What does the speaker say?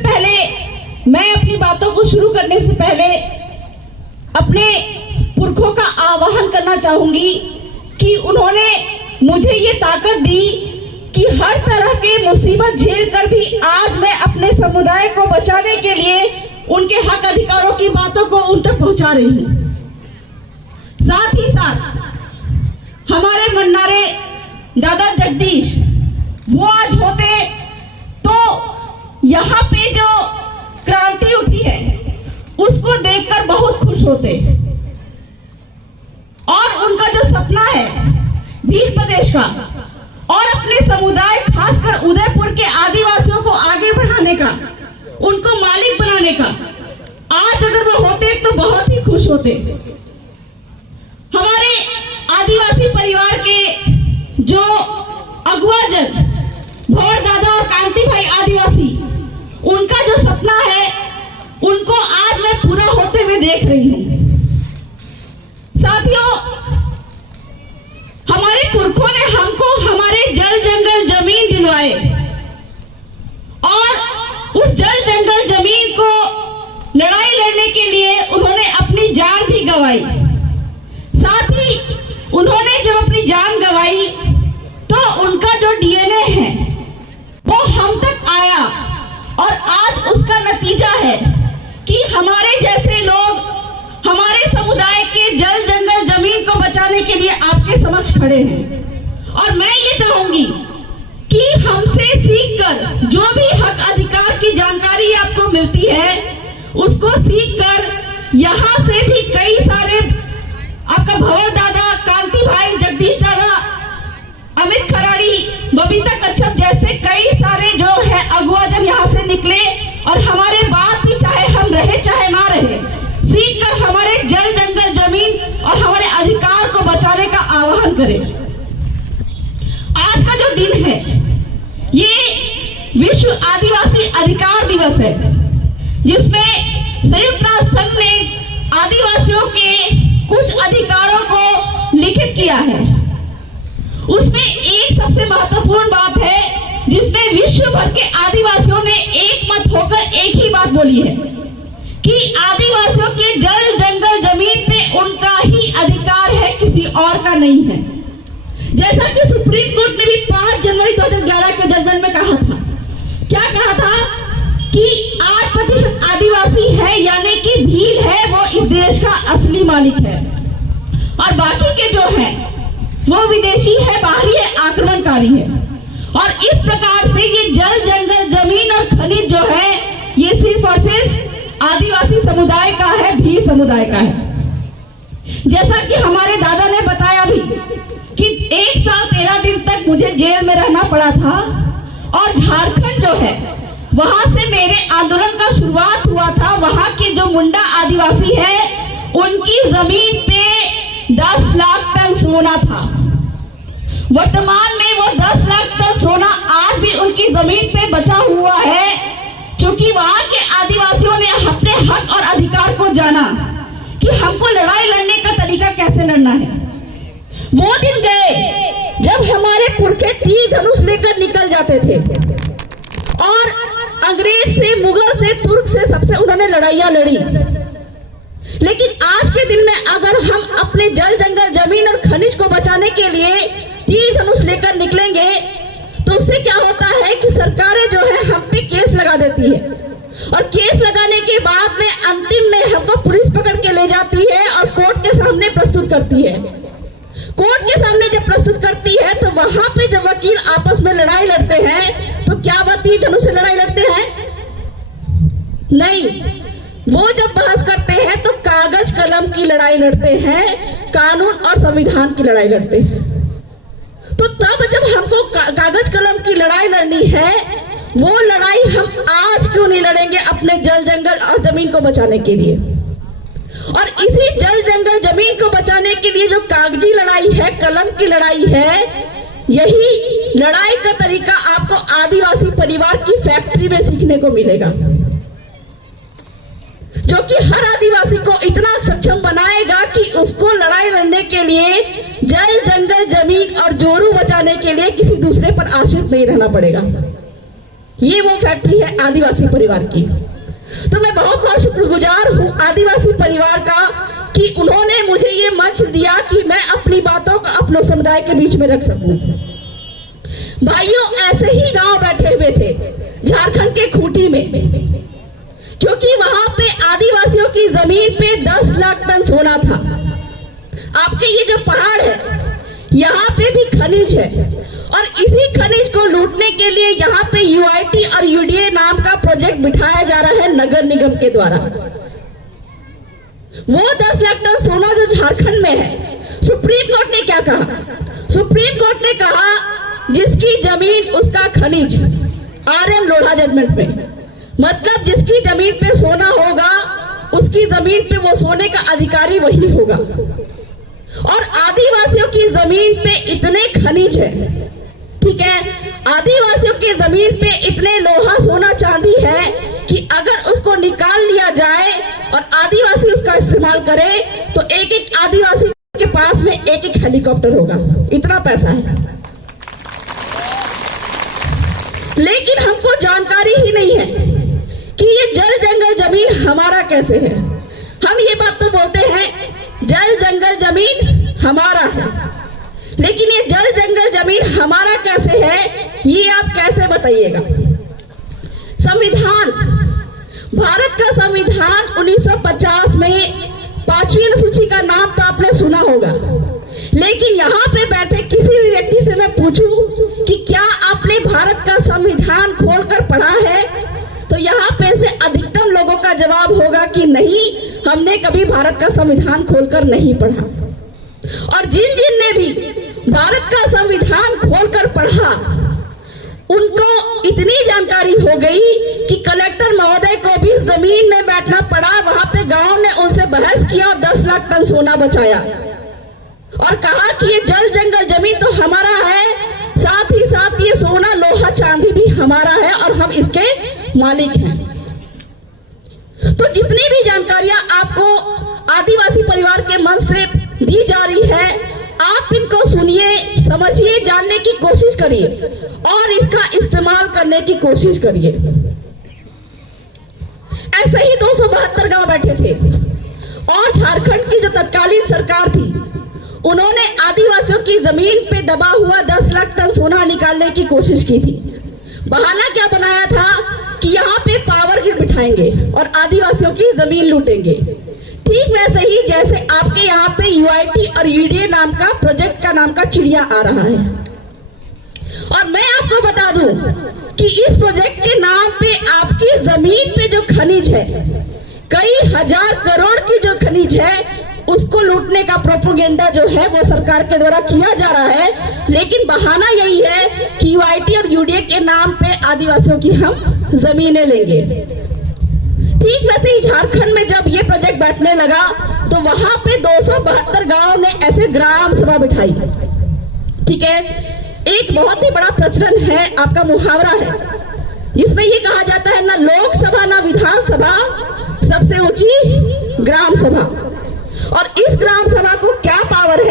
पहले मैं अपनी बातों को शुरू करने से पहले अपने पुरखों का आह्वान करना चाहूंगी कि उन्होंने मुझे ये ताकत दी कि हर तरह के मुसीबत झेल कर भी आज मैं अपने समुदाय को बचाने के लिए उनके हक अधिकारों की बातों को उन तक पहुंचा रही हूं। साथ ही साथ हमारे मन्नारे दादा जगदीश वो आज होते तो यहाँ पे जो क्रांति उठी है उसको देखकर बहुत खुश होते, और उनका जो सपना है भील प्रदेश का और अपने समुदाय खासकर उदयपुर के आदिवासियों को आगे बढ़ाने का, उनको मालिक बनाने का, आज अगर वो होते तो बहुत ही खुश होते। हमारे आदिवासी परिवार के जो अगुवाजन भौर दादा और कांति भाई आदिवासी, उनका जो सपना है उनको आज मैं पूरा होते हुए देख रही हूं। साथियों, हमारे पुरखों ने हमको हमारे जल जंगल जमीन दिलवाए और उस जल जंगल जमीन को लड़ाई लड़ने के लिए उन्होंने अपनी जान भी गंवाई। साथ ही उन्होंने जब अपनी जान गंवाई तो उनका जो डीएनए है वो हम तक आया, और आज उसका नतीजा है कि हमारे जैसे लोग हमारे समुदाय के जल जंगल जमीन को बचाने के लिए आपके समक्ष खड़े हैं। और मैं ये चाहूंगी कि हमसे सीखकर जो भी हक अधिकार की जानकारी आपको मिलती है उसको सीखकर यहाँ से भी कई सारे आपका भवर दादा, कांति भाई, जगदीश दादा, अमित खराड़ी, बबीता कच्छप जैसे कई सारे जो है अगुवाजन यहाँ से निकले और हमारे बात भी चाहे हम रहे चाहे ना रहे सीख कर हमारे जल जंगल जमीन और हमारे अधिकार को बचाने का आह्वान करें। आज का जो दिन है ये विश्व आदिवासी अधिकार दिवस है, जिसमें संयुक्त राष्ट्र संघ ने आदिवासियों के कुछ अधिकारों को लिखित किया है। उसमें एक सबसे महत्वपूर्ण बात है जिसमें विश्व भर के आदिवासियों ने एक मत होकर एक ही बात बोली है कि आदिवासियों के जल जंगल जमीन पे उनका ही अधिकार है, किसी और का नहीं है। जैसा कि सुप्रीम कोर्ट ने भी 5 जनवरी 2011 के जजमेंट में कहा था, क्या कहा था कि 8% आदिवासी है यानी कि भील है वो इस देश का असली मालिक है, और बाकी के जो है वो विदेशी है, बाहरी है, आक्रमणकारी है। और इस प्रकार से ये जल जंगल जमीन और खनिज जो है ये सिर्फ और सिर्फ आदिवासी समुदाय का है, भील समुदाय का है। जैसा कि हमारे दादा ने बताया भी कि 1 साल 13 दिन तक मुझे जेल में रहना पड़ा था, और झारखंड जो है वहां से मेरे आंदोलन का शुरुआत हुआ था। वहां के जो मुंडा आदिवासी है उनकी जमीन पे 10 लाख टन सोना था। वर्तमान में वो 10 लाख टन सोना आज भी उनकी जमीन पे बचा हुआ है, क्योंकि वहां के आदिवासियों ने अपने हक और अधिकार को जाना कि हमको लड़ाई लड़ने का तरीका कैसे लड़ना है। वो दिन गए जब हमारे पुरखे तीर धनुष लेकर निकल जाते थे और अंग्रेज से, मुगल से, तुर्क से सबसे उन्होंने लड़ाइयां लड़ी। लेकिन आज के दिन में अगर हम अपने जल जंगल जमीन और खनिज को बचाने के लिए तीर धनुष लेकर निकलेंगे तो उससे क्या होता है कि सरकारें जो है हम पे केस लगा देती है, और केस लगाने के बाद में अंतिम में हमको पुलिस पकड़ के ले जाती है और कोर्ट के सामने प्रस्तुत करती है। कोर्ट के सामने जब प्रस्तुत करती है तो वहां पे जब वकील आपस में लड़ाई लड़ते हैं तो क्या वह तीर धनुष से लड़ाई लड़ते हैं? नहीं, वो जब बहस करते हैं तो कागज कलम की लड़ाई लड़ते हैं, कानून और संविधान की लड़ाई लड़ते हैं। तो तब जब हमको कागज कलम की लड़ाई लड़नी है, वो लड़ाई हम आज क्यों नहीं लड़ेंगे अपने जल जंगल और जमीन को बचाने के लिए? और इसी जल जंगल जमीन को बचाने के लिए जो कागजी लड़ाई है, कलम की लड़ाई है, यही लड़ाई का तरीका आपको आदिवासी परिवार की फैक्ट्री में सीखने को मिलेगा, जो कि हर आदिवासी को इतना सक्षम बनाएगा कि उसको लड़ाई लड़ने के लिए जल जंगल जमीन और जोरू बचाने के लिए किसी दूसरे पर आश्रित नहीं रहना पड़ेगा। ये वो फैक्ट्री है आदिवासी परिवार की। तो मैं बहुत बहुत शुक्रगुजार हूँ आदिवासी परिवार का कि उन्होंने मुझे ये मंच दिया कि मैं अपनी बातों को अपने समुदाय के बीच में रख सकूं। भाइयों, ऐसे ही गांव बैठे हुए थे झारखंड के खूंटी में, क्योंकि वहां पे आदिवासियों की जमीन पे 10 लाख टन सोना था। आपके ये जो पहाड़ है यहाँ पे भी खनिज है, और इसी खनिज को लूटने के लिए यहाँ पे यूआईटी और यूडीए नाम का प्रोजेक्ट बिठाया जा रहा है नगर निगम के द्वारा। वो 10 लाख टन सोना जो झारखंड में है, सुप्रीम कोर्ट ने क्या कहा? सुप्रीम कोर्ट ने कहा जिसकी जमीन उसका खनिज, आरएम लोढ़ा जजमेंट में, मतलब जिसकी जमीन पे सोना होगा उसकी जमीन पे वो सोने का अधिकारी वही होगा। और आदिवासियों की जमीन पे इतने खनिज है, ठीक है, आदिवासियों की जमीन पे इतने लोहा सोना चांदी है कि अगर उसको निकाल लिया जाए और आदिवासी उसका इस्तेमाल करे तो एक एक आदिवासी के पास में एक एक हेलीकॉप्टर होगा, इतना पैसा है। लेकिन हमको जानकारी ही नहीं है कि ये जल जंगल जमीन हमारा कैसे है। हम ये बात तो बोलते हैं जल जंगल जमीन हमारा है, लेकिन ये जल जंगल जमीन हमारा कैसे है ये आप कैसे बताइएगा? संविधान, भारत का संविधान 1950 में 5वीं अनुसूची का नाम तो आपने सुना होगा, लेकिन यहाँ पे बैठे किसी भी व्यक्ति से मैं पूछूं कि क्या आपने भारत का संविधान खोलकर पढ़ा है, तो यहाँ पे से अधिकतम लोगों का जवाब होगा कि नहीं, हमने कभी भारत का संविधान खोलकर नहीं पढ़ा। और जिन जिन ने भी भारत का संविधान खोलकर पढ़ा उनको इतनी जानकारी हो गई कि कलेक्टर महोदय को भी जमीन में बैठना पड़ा, वहां पे गांव ने उनसे बहस किया और 10 लाख टन सोना बचाया और कहा कि ये जल जंगल जमीन तो हमारा है, साथ ही साथ ये सोना लोहा चांदी भी हमारा है और हम इसके मालिक हैं। तो जितनी भी जानकारियां आपको आदिवासी परिवार के मन से दी जा रही है, आप इनको सुनिए, समझिए, जानने की कोशिश करिए और इसका इस्तेमाल करने की कोशिश करिए। ऐसे ही 272 गांव बैठे थे और झारखंड की जो तत्कालीन सरकार थी उन्होंने आदिवासियों की जमीन पे दबा हुआ 10 लाख टन सोना निकालने की कोशिश की थी। बहाना क्या बनाया था कि यहाँ पे पावर ग्रिड बिठाएंगे और आदिवासियों की जमीन लूटेंगे। ठीक वैसे ही जैसे आपके यहाँ पे यूआईटी और यूडीए नाम का प्रोजेक्ट का नाम का चिड़िया आ रहा है। और मैं आपको बता दूं कि इस प्रोजेक्ट के नाम पे आपकी जमीन पे जो खनिज है, कई हजार करोड़ की जो खनिज है, उसको लूटने का प्रोपेगेंडा जो है वो सरकार के द्वारा किया जा रहा है। लेकिन बहाना यही है कि यूआईटी और यूडीए के नाम पे आदिवासियों की हम जमीनें लेंगे। ठीक वैसे ही झारखंड में जब ये प्रोजेक्ट बैठने लगा तो वहां पे 272 गांव ने ऐसे ग्राम सभा बिठाई। ठीक है, एक बहुत ही बड़ा प्रचलन है, आपका मुहावरा है, जिसमें ये कहा जाता है ना लोकसभा ना विधानसभा, सबसे ऊंची ग्राम सभा। और इस ग्राम सभा को क्या पावर है